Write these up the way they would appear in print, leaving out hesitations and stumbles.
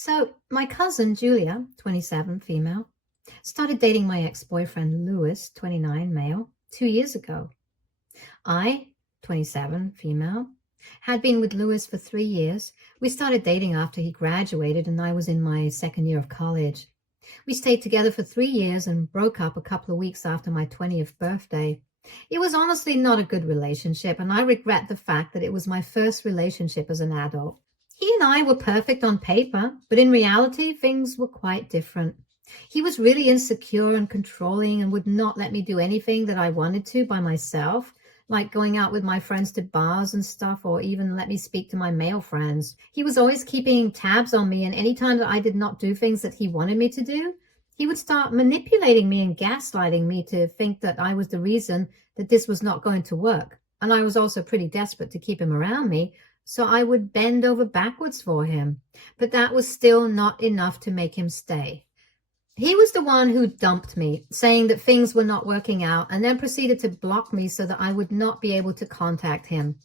So, my cousin Julia, 27, female, started dating my ex-boyfriend Lewis, 29, male, 2 years ago. I, 27, female, had been with Lewis for 3 years. We started dating after he graduated and I was in my second year of college. We stayed together for 3 years and broke up a couple of weeks after my 20th birthday. It was honestly not a good relationship, and I regret the fact that it was my first relationship as an adult. He and I were perfect on paper, but in reality, things were quite different. He was really insecure and controlling and would not let me do anything that I wanted to by myself, like going out with my friends to bars and stuff, or even let me speak to my male friends. He was always keeping tabs on me, and anytime that I did not do things that he wanted me to do, he would start manipulating me and gaslighting me to think that I was the reason that this was not going to work. And I was also pretty desperate to keep him around me, so I would bend over backwards for him. But that was still not enough to make him stay. He was the one who dumped me, saying that things were not working out, and then proceeded to block me so that I would not be able to contact him.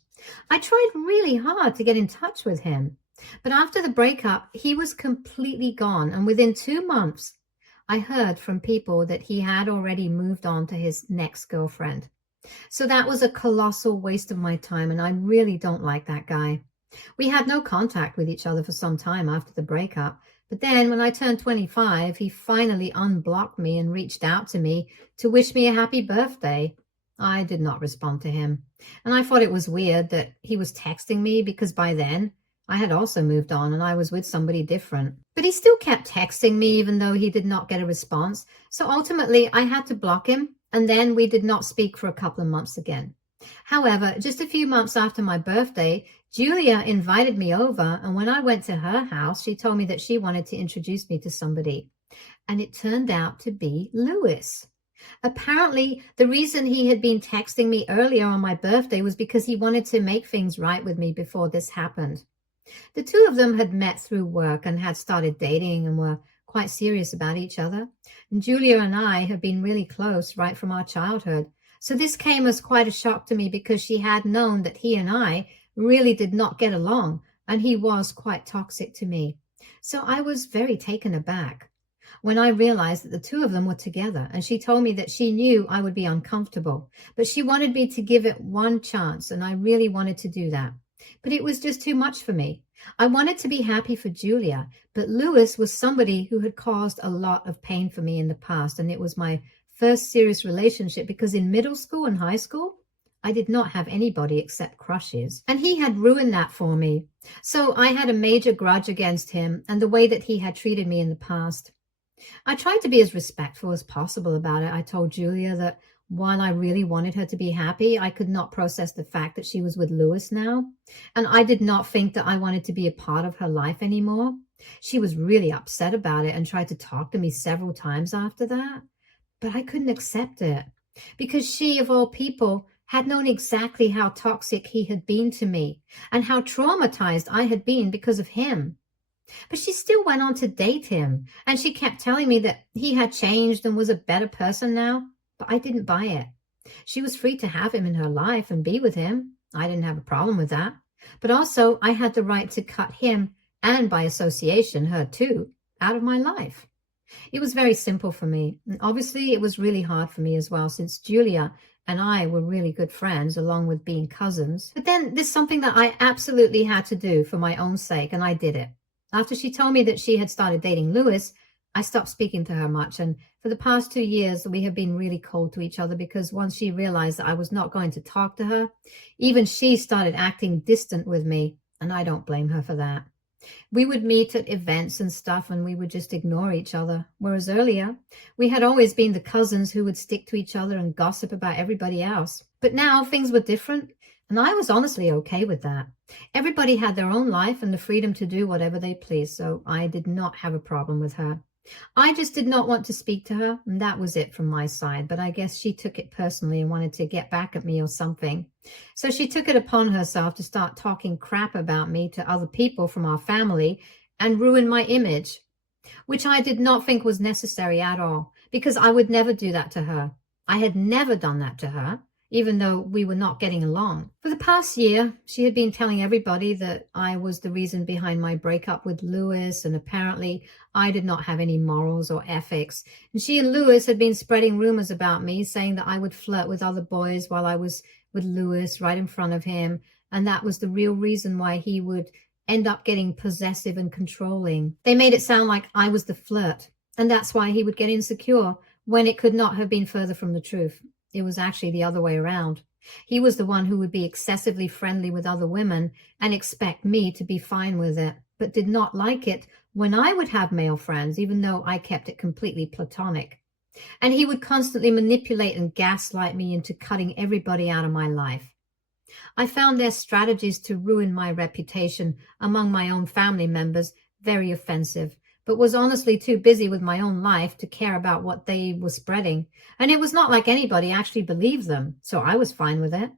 I tried really hard to get in touch with him, but after the breakup, he was completely gone, and within 2 months, I heard from people that he had already moved on to his next girlfriend. So that was a colossal waste of my time, and I really don't like that guy. We had no contact with each other for some time after the breakup, but then when I turned 25, he finally unblocked me and reached out to me to wish me a happy birthday. I did not respond to him, and I thought it was weird that he was texting me because by then I had also moved on and I was with somebody different. But he still kept texting me even though he did not get a response, so ultimately I had to block him. And then we did not speak for a couple of months again. However, just a few months after my birthday, Julia invited me over, and when I went to her house, she told me that she wanted to introduce me to somebody. And it turned out to be Lewis. Apparently, the reason he had been texting me earlier on my birthday was because he wanted to make things right with me before this happened. The two of them had met through work and had started dating and were quite serious about each other. And Julia and I have been really close right from our childhood. So this came as quite a shock to me because she had known that he and I really did not get along, and he was quite toxic to me. So I was very taken aback when I realized that the two of them were together, and she told me that she knew I would be uncomfortable, but she wanted me to give it one chance, and I really wanted to do that. But it was just too much for me. I wanted to be happy for Julia, but Lewis was somebody who had caused a lot of pain for me in the past, and it was my first serious relationship because in middle school and high school, I did not have anybody except crushes, and he had ruined that for me. So I had a major grudge against him and the way that he had treated me in the past. I tried to be as respectful as possible about it. I told Julia that while I really wanted her to be happy, I could not process the fact that she was with Lewis now, and I did not think that I wanted to be a part of her life anymore. She was really upset about it and tried to talk to me several times after that, but I couldn't accept it because she, of all people, had known exactly how toxic he had been to me and how traumatized I had been because of him. But she still went on to date him, and she kept telling me that he had changed and was a better person now. But I didn't buy it. She was free to have him in her life and be with him. I didn't have a problem with that. But also, I had the right to cut him, and by association, her too, out of my life. It was very simple for me. And obviously, it was really hard for me as well, since Julia and I were really good friends, along with being cousins. But then there's something that I absolutely had to do for my own sake, and I did it. After she told me that she had started dating Lewis, I stopped speaking to her much, and for the past 2 years, we have been really cold to each other because once she realized that I was not going to talk to her, even she started acting distant with me, and I don't blame her for that. We would meet at events and stuff, and we would just ignore each other, whereas earlier, we had always been the cousins who would stick to each other and gossip about everybody else. But now things were different, and I was honestly okay with that. Everybody had their own life and the freedom to do whatever they pleased, so I did not have a problem with her. I just did not want to speak to her, and that was it from my side, but I guess she took it personally and wanted to get back at me or something. So she took it upon herself to start talking crap about me to other people from our family and ruin my image, which I did not think was necessary at all, because I would never do that to her. I had never done that to her. even though we were not getting along. For the past year, she had been telling everybody that I was the reason behind my breakup with Lewis, and apparently I did not have any morals or ethics. And she and Lewis had been spreading rumors about me, saying that I would flirt with other boys while I was with Lewis right in front of him, and that was the real reason why he would end up getting possessive and controlling. They made it sound like I was the flirt, and that's why he would get insecure, when it could not have been further from the truth. It was actually the other way around. He was the one who would be excessively friendly with other women and expect me to be fine with it, but did not like it when I would have male friends, even though I kept it completely platonic. And he would constantly manipulate and gaslight me into cutting everybody out of my life. I found their strategies to ruin my reputation among my own family members very offensive, but was honestly too busy with my own life to care about what they were spreading. And it was not like anybody actually believed them, so I was fine with it.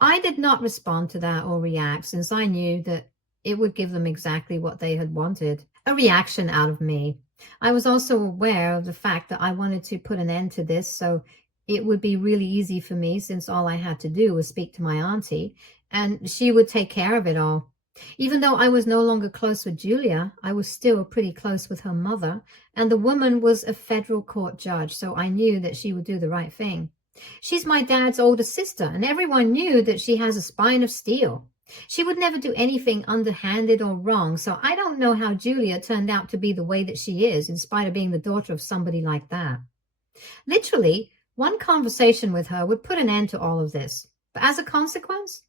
I did not respond to that or react, since I knew that it would give them exactly what they had wanted, a reaction out of me. I was also aware of the fact that I wanted to put an end to this, so it would be really easy for me, since all I had to do was speak to my auntie, and she would take care of it all. Even though I was no longer close with Julia, I was still pretty close with her mother, and the woman was a federal court judge, so I knew that she would do the right thing. She's my dad's older sister, and everyone knew that she has a spine of steel. She would never do anything underhanded or wrong, so I don't know how Julia turned out to be the way that she is, in spite of being the daughter of somebody like that. Literally, one conversation with her would put an end to all of this. But as a consequence,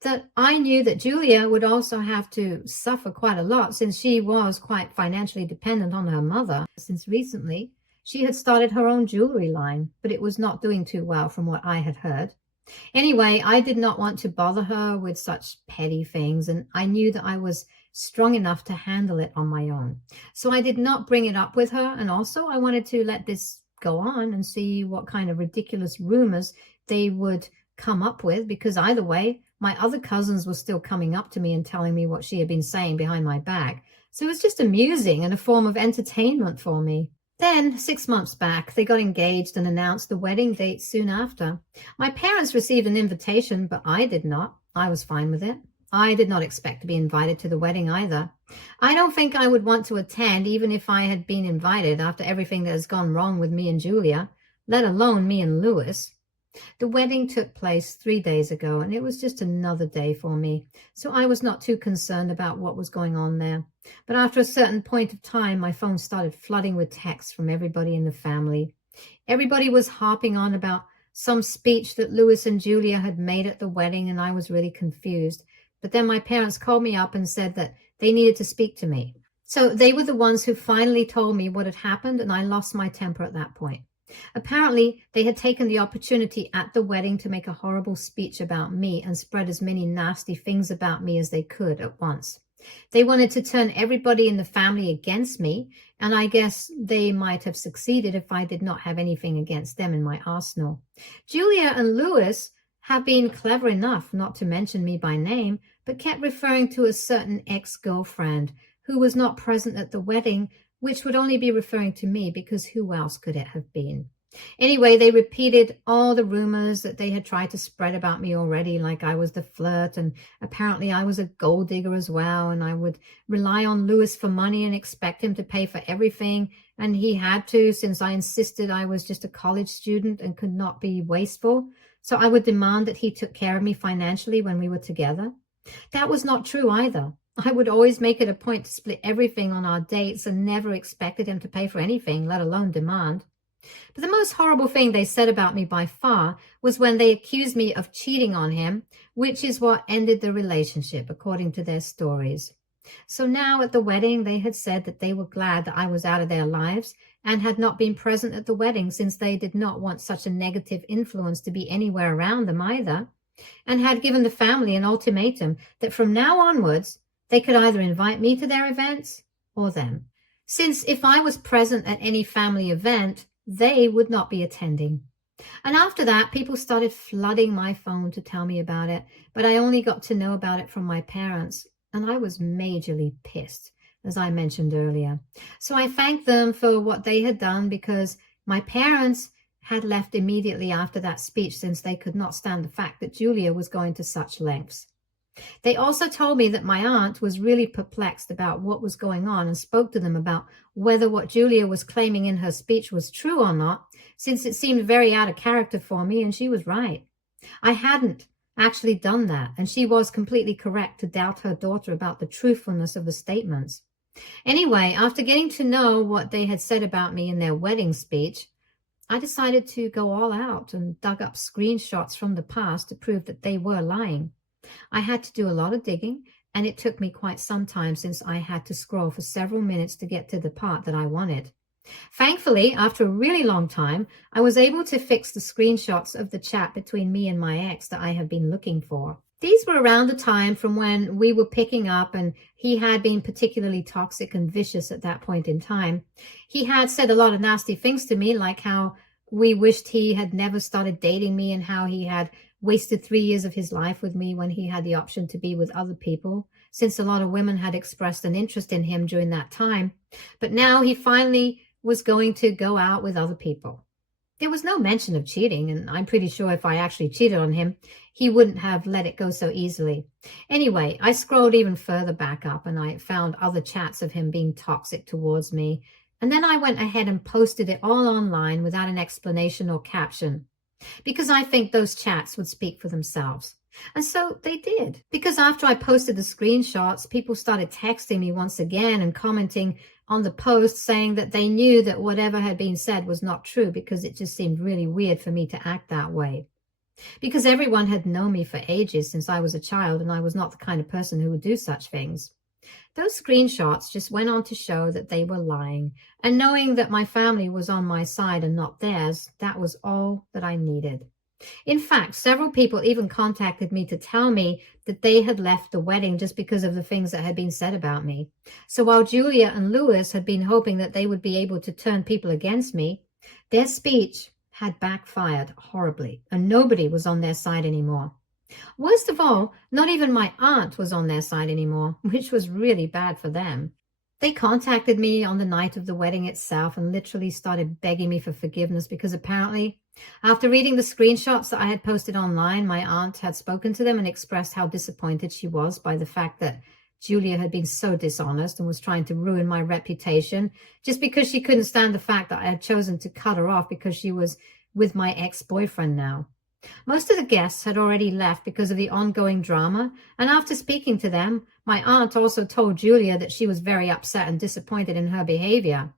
that I knew that Julia would also have to suffer quite a lot, since she was quite financially dependent on her mother. Since recently, she had started her own jewelry line, but it was not doing too well from what I had heard. Anyway, I did not want to bother her with such petty things, and I knew that I was strong enough to handle it on my own. So I did not bring it up with her, and also I wanted to let this go on and see what kind of ridiculous rumors they would come up with, because either way, my other cousins were still coming up to me and telling me what she had been saying behind my back. So it was just amusing and a form of entertainment for me. Then, 6 months back, they got engaged and announced the wedding date soon after. My parents received an invitation, but I did not. I was fine with it. I did not expect to be invited to the wedding either. I don't think I would want to attend, even if I had been invited, after everything that has gone wrong with me and Julia, let alone me and Lewis. The wedding took place 3 days ago, and it was just another day for me, so I was not too concerned about what was going on there. But after a certain point of time, my phone started flooding with texts from everybody in the family. Everybody was harping on about some speech that Lewis and Julia had made at the wedding, and I was really confused. But then my parents called me up and said that they needed to speak to me. So they were the ones who finally told me what had happened, and I lost my temper at that point. Apparently, they had taken the opportunity at the wedding to make a horrible speech about me and spread as many nasty things about me as they could at once. They wanted to turn everybody in the family against me, and I guess they might have succeeded if I did not have anything against them in my arsenal. Julia and Lewis have been clever enough not to mention me by name, but kept referring to a certain ex-girlfriend who was not present at the wedding, which would only be referring to me, because who else could it have been? Anyway, they repeated all the rumors that they had tried to spread about me already, like I was the flirt, and apparently I was a gold digger as well, and I would rely on Lewis for money and expect him to pay for everything, and he had to, since I insisted I was just a college student and could not be wasteful. So I would demand that he took care of me financially when we were together. That was not true either. I would always make it a point to split everything on our dates and never expected him to pay for anything, let alone demand. But the most horrible thing they said about me by far was when they accused me of cheating on him, which is what ended the relationship, according to their stories. So now at the wedding, they had said that they were glad that I was out of their lives and had not been present at the wedding, since they did not want such a negative influence to be anywhere around them either, and had given the family an ultimatum that from now onwards, they could either invite me to their events or them, since if I was present at any family event, they would not be attending. And after that, people started flooding my phone to tell me about it, but I only got to know about it from my parents, and I was majorly pissed, as I mentioned earlier. So I thanked them for what they had done, because my parents had left immediately after that speech since they could not stand the fact that Julia was going to such lengths. They also told me that my aunt was really perplexed about what was going on and spoke to them about whether what Julia was claiming in her speech was true or not, since it seemed very out of character for me, and she was right. I hadn't actually done that, and she was completely correct to doubt her daughter about the truthfulness of the statements. Anyway, after getting to know what they had said about me in their wedding speech, I decided to go all out and dug up screenshots from the past to prove that they were lying. I had to do a lot of digging, and it took me quite some time since I had to scroll for several minutes to get to the part that I wanted. Thankfully, after a really long time, I was able to fix the screenshots of the chat between me and my ex that I had been looking for. These were around the time from when we were picking up, and he had been particularly toxic and vicious at that point in time. He had said a lot of nasty things to me, like how we wished he had never started dating me and how he had wasted 3 years of his life with me when he had the option to be with other people, since a lot of women had expressed an interest in him during that time. But now he finally was going to go out with other people. There was no mention of cheating, and I'm pretty sure if I actually cheated on him, he wouldn't have let it go so easily. Anyway, I scrolled even further back up and I found other chats of him being toxic towards me. And then I went ahead and posted it all online without an explanation or caption, because I think those chats would speak for themselves. And so they did, because after I posted the screenshots, people started texting me once again and commenting on the post saying that they knew that whatever had been said was not true, because it just seemed really weird for me to act that way. Because everyone had known me for ages since I was a child, and I was not the kind of person who would do such things. Those screenshots just went on to show that they were lying, and knowing that my family was on my side and not theirs, that was all that I needed. In fact, several people even contacted me to tell me that they had left the wedding just because of the things that had been said about me. So while Julia and Lewis had been hoping that they would be able to turn people against me, their speech had backfired horribly, and nobody was on their side anymore. Worst of all, not even my aunt was on their side anymore, which was really bad for them. They contacted me on the night of the wedding itself and literally started begging me for forgiveness, because apparently, after reading the screenshots that I had posted online, my aunt had spoken to them and expressed how disappointed she was by the fact that Julia had been so dishonest and was trying to ruin my reputation just because she couldn't stand the fact that I had chosen to cut her off because she was with my ex-boyfriend now. Most of the guests had already left because of the ongoing drama, and after speaking to them, my aunt also told Julia that she was very upset and disappointed in her behavior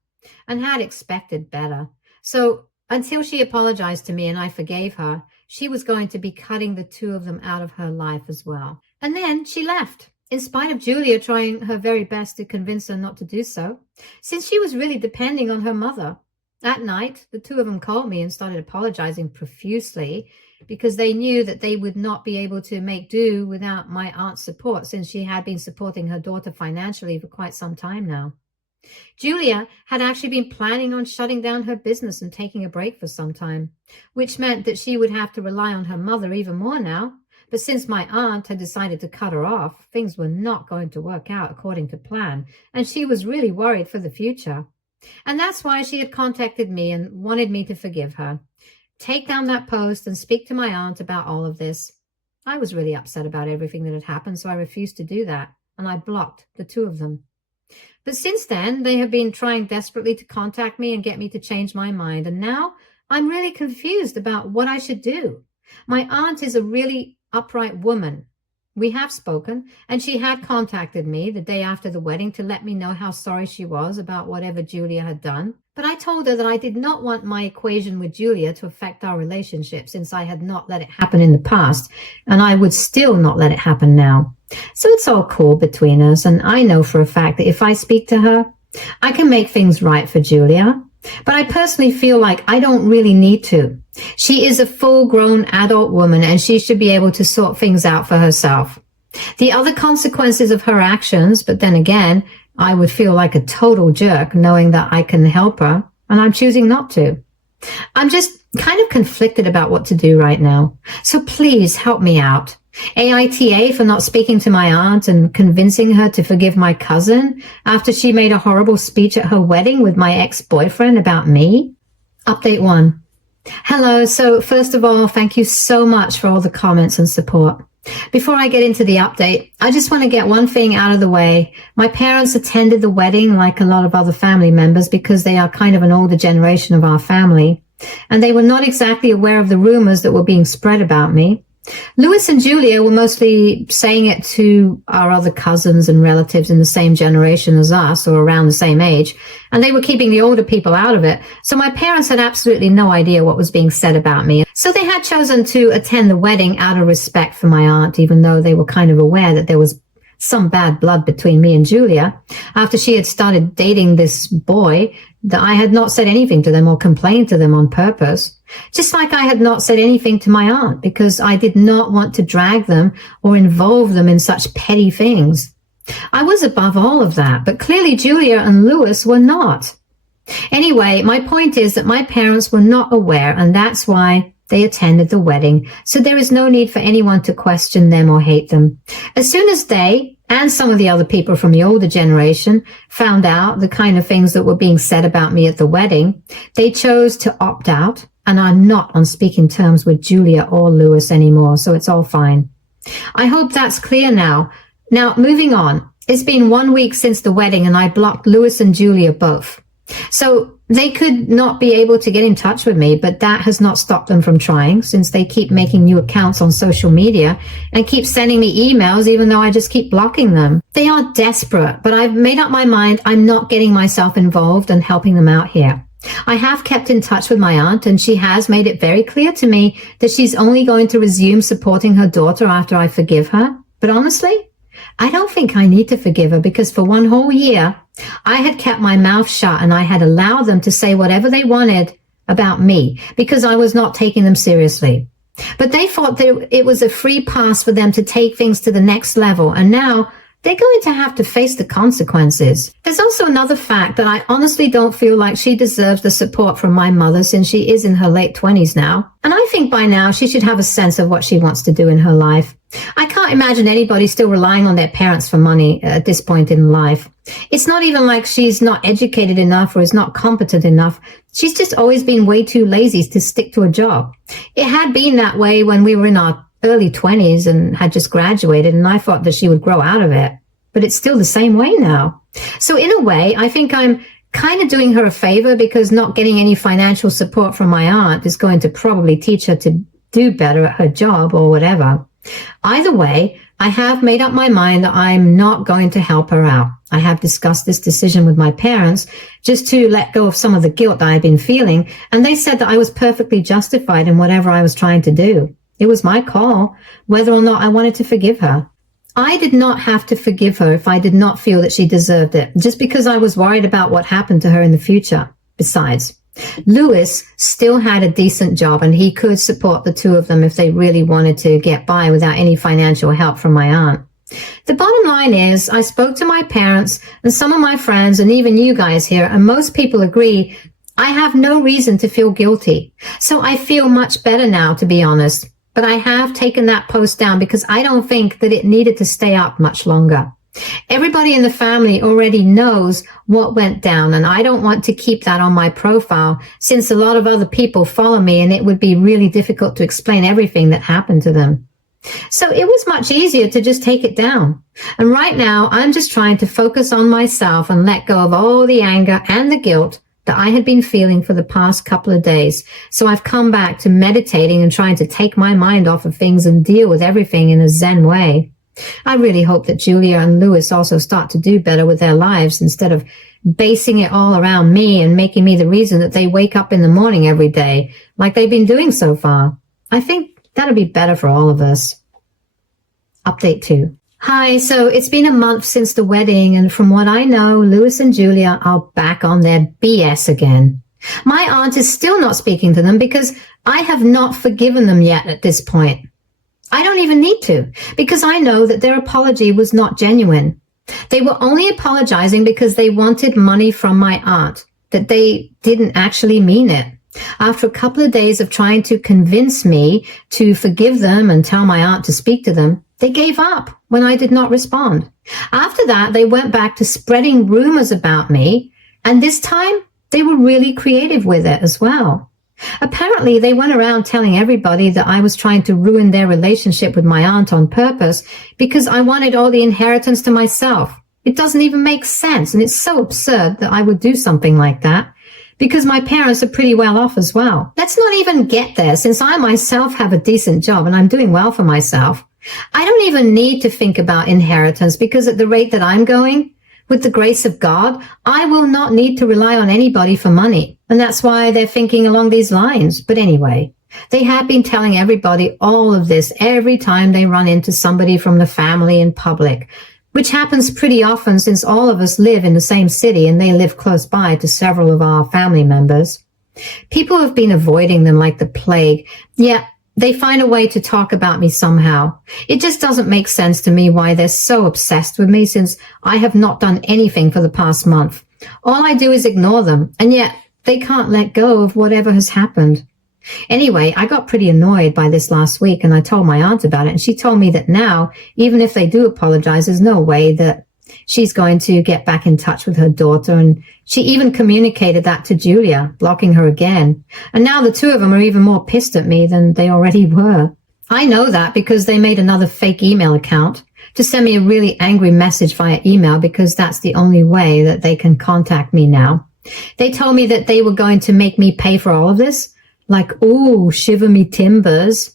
and had expected better. So until she apologized to me and I forgave her, she was going to be cutting the two of them out of her life as well. And then she left, in spite of Julia trying her very best to convince her not to do so, since she was really depending on her mother. That night, the two of them called me and started apologizing profusely because they knew that they would not be able to make do without my aunt's support, since she had been supporting her daughter financially for quite some time now. Julia had actually been planning on shutting down her business and taking a break for some time, which meant that she would have to rely on her mother even more now. But since my aunt had decided to cut her off, things were not going to work out according to plan, and she was really worried for the future. And that's why she had contacted me and wanted me to forgive her, take down that post and speak to my aunt about all of this. I was really upset about everything that had happened, so I refused to do that, and I blocked the two of them. But since then, they have been trying desperately to contact me and get me to change my mind, and now I'm really confused about what I should do. My aunt is a really upright woman. We have spoken, and she had contacted me the day after the wedding to let me know how sorry she was about whatever Julia had done. But I told her that I did not want my equation with Julia to affect our relationship, since I had not let it happen in the past, and I would still not let it happen now. So it's all cool between us, and I know for a fact that if I speak to her, I can make things right for Julia. But I personally feel like I don't really need to. She is a full-grown adult woman, and she should be able to sort things out for herself. The other consequences of her actions, but then again, I would feel like a total jerk knowing that I can help her, and I'm choosing not to. I'm just kind of conflicted about what to do right now. So please help me out. AITA for not speaking to my aunt and convincing her to forgive my cousin after she made a horrible speech at her wedding with my ex-boyfriend about me. Update 1. Hello. So first of all, thank you so much for all the comments and support. Before I get into the update, I just want to get one thing out of the way. My parents attended the wedding like a lot of other family members because they are kind of an older generation of our family, and they were not exactly aware of the rumors that were being spread about me. Louis and Julia were mostly saying it to our other cousins and relatives in the same generation as us or around the same age, and they were keeping the older people out of it. So my parents had absolutely no idea what was being said about me. So they had chosen to attend the wedding out of respect for my aunt, even though they were kind of aware that there was some bad blood between me and Julia after she had started dating this boy that I had not said anything to them or complained to them on purpose. Just like I had not said anything to my aunt because I did not want to drag them or involve them in such petty things. I was above all of that, but clearly Julia and Louis were not. Anyway, my point is that my parents were not aware, and that's why they attended the wedding. So there is no need for anyone to question them or hate them. As soon as they and some of the other people from the older generation found out the kind of things that were being said about me at the wedding, they chose to opt out and are not on speaking terms with Julia or Louis anymore, so it's all fine. I hope that's clear now. Now, moving on. It's been 1 week since the wedding, and I blocked Louis and Julia both. So they could not be able to get in touch with me, but that has not stopped them from trying, since they keep making new accounts on social media and keep sending me emails even though I just keep blocking them. They are desperate, but I've made up my mind I'm not getting myself involved and helping them out here. I have kept in touch with my aunt, and she has made it very clear to me that she's only going to resume supporting her daughter after I forgive her. But honestly, I don't think I need to forgive her, because for 1 whole year, I had kept my mouth shut and I had allowed them to say whatever they wanted about me because I was not taking them seriously. But they thought that it was a free pass for them to take things to the next level, and now they're going to have to face the consequences. There's also another fact that I honestly don't feel like she deserves the support from my mother, since she is in her late 20s now. And I think by now she should have a sense of what she wants to do in her life. I can't imagine anybody still relying on their parents for money at this point in life. It's not even like she's not educated enough or is not competent enough. She's just always been way too lazy to stick to a job. It had been that way when we were in our early 20s and had just graduated, and I thought that she would grow out of it. But it's still the same way now. So in a way, I think I'm kind of doing her a favor, because not getting any financial support from my aunt is going to probably teach her to do better at her job or whatever. Either way, I have made up my mind that I'm not going to help her out. I have discussed this decision with my parents just to let go of some of the guilt that I've been feeling, and they said that I was perfectly justified in whatever I was trying to do. It was my call whether or not I wanted to forgive her. I did not have to forgive her if I did not feel that she deserved it, just because I was worried about what happened to her in the future. Besides, Louis still had a decent job, and he could support the two of them if they really wanted to get by without any financial help from my aunt. The bottom line is, I spoke to my parents and some of my friends and even you guys here, and most people agree I have no reason to feel guilty. So I feel much better now, to be honest. But I have taken that post down because I don't think that it needed to stay up much longer. Everybody in the family already knows what went down, and I don't want to keep that on my profile, since a lot of other people follow me and it would be really difficult to explain everything that happened to them. So it was much easier to just take it down. And right now, I'm just trying to focus on myself and let go of all the anger and the guilt that I had been feeling for the past couple of days. So I've come back to meditating and trying to take my mind off of things and deal with everything in a Zen way. I really hope that Julia and Louis also start to do better with their lives instead of basing it all around me and making me the reason that they wake up in the morning every day, like they've been doing so far. I think that'll be better for all of us. Update 2. Hi, so it's been a month since the wedding, and from what I know, Louis and Julia are back on their BS again. My aunt is still not speaking to them because I have not forgiven them yet at this point. I don't even need to, because I know that their apology was not genuine. They were only apologizing because they wanted money from my aunt, that they didn't actually mean it. After a couple of days of trying to convince me to forgive them and tell my aunt to speak to them, they gave up when I did not respond. After that, they went back to spreading rumors about me, and this time they were really creative with it as well. Apparently, they went around telling everybody that I was trying to ruin their relationship with my aunt on purpose because I wanted all the inheritance to myself. It doesn't even make sense, and it's so absurd that I would do something like that because my parents are pretty well off as well. Let's not even get there, since I myself have a decent job and I'm doing well for myself. I don't even need to think about inheritance because at the rate that I'm going, with the grace of God, I will not need to rely on anybody for money. And that's why they're thinking along these lines. But anyway, they have been telling everybody all of this every time they run into somebody from the family in public, which happens pretty often since all of us live in the same city and they live close by to several of our family members. People have been avoiding them like the plague, yet they find a way to talk about me somehow. It just doesn't make sense to me why they're so obsessed with me, since I have not done anything for the past month. All I do is ignore them, and yet they can't let go of whatever has happened. Anyway, I got pretty annoyed by this last week, and I told my aunt about it, and she told me that now, even if they do apologize, there's no way that she's going to get back in touch with her daughter, and she even communicated that to Julia, blocking her again. And now the two of them are even more pissed at me than they already were. I know that because they made another fake email account to send me a really angry message via email, because that's the only way that they can contact me now. They told me that they were going to make me pay for all of this. Like, ooh, shiver me timbers.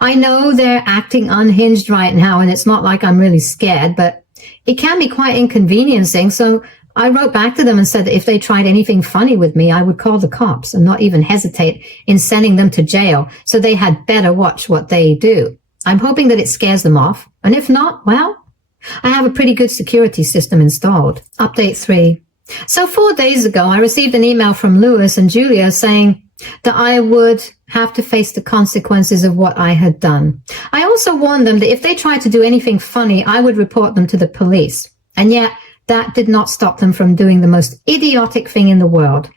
I know they're acting unhinged right now, and it's not like I'm really scared, but it can be quite inconveniencing, so I wrote back to them and said that if they tried anything funny with me, I would call the cops and not even hesitate in sending them to jail, so they had better watch what they do. I'm hoping that it scares them off, and if not, well, I have a pretty good security system installed. Update 3. So 4 days ago, I received an email from Lewis and Julia saying that I would have to face the consequences of what I had done. I also warned them that if they tried to do anything funny, I would report them to the police. And yet, that did not stop them from doing the most idiotic thing in the world.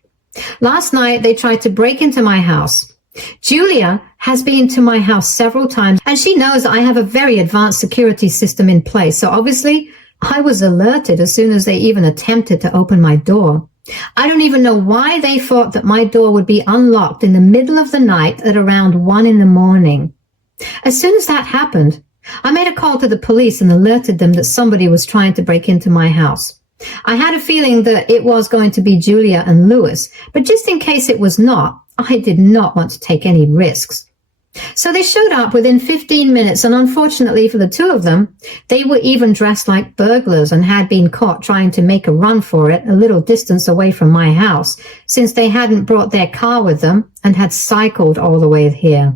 Last night, they tried to break into my house. Julia has been to my house several times, and she knows that I have a very advanced security system in place. So obviously, I was alerted as soon as they even attempted to open my door. I don't even know why they thought that my door would be unlocked in the middle of the night at around 1 a.m. As soon as that happened, I made a call to the police and alerted them that somebody was trying to break into my house. I had a feeling that it was going to be Julia and Lewis, but just in case it was not, I did not want to take any risks. So they showed up within 15 minutes, and unfortunately for the two of them, they were even dressed like burglars and had been caught trying to make a run for it a little distance away from my house, since they hadn't brought their car with them and had cycled all the way here.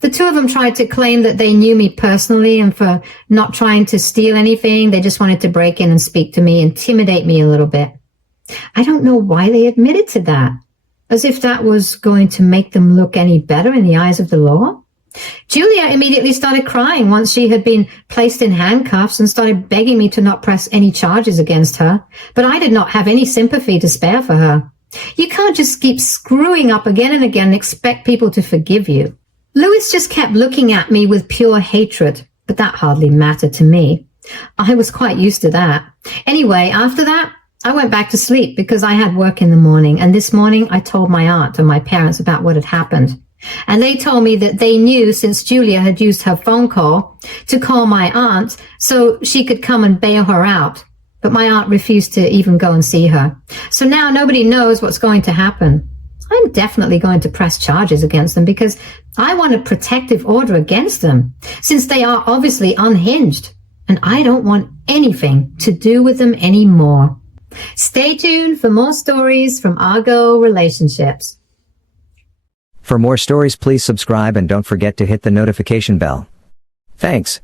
The two of them tried to claim that they knew me personally, and for not trying to steal anything, they just wanted to break in and speak to me, intimidate me a little bit. I don't know why they admitted to that, as if that was going to make them look any better in the eyes of the law. Julia immediately started crying once she had been placed in handcuffs and started begging me to not press any charges against her, but I did not have any sympathy to spare for her. You can't just keep screwing up again and again and expect people to forgive you. Lewis just kept looking at me with pure hatred, but that hardly mattered to me. I was quite used to that. Anyway, after that, I went back to sleep because I had work in the morning, and this morning I told my aunt and my parents about what had happened. And they told me that they knew, since Julia had used her phone call, to call my aunt so she could come and bail her out. But my aunt refused to even go and see her. So now nobody knows what's going to happen. I'm definitely going to press charges against them because I want a protective order against them, since they are obviously unhinged, and I don't want anything to do with them anymore. Stay tuned for more stories from Argo Relationships. For more stories, please subscribe and don't forget to hit the notification bell. Thanks.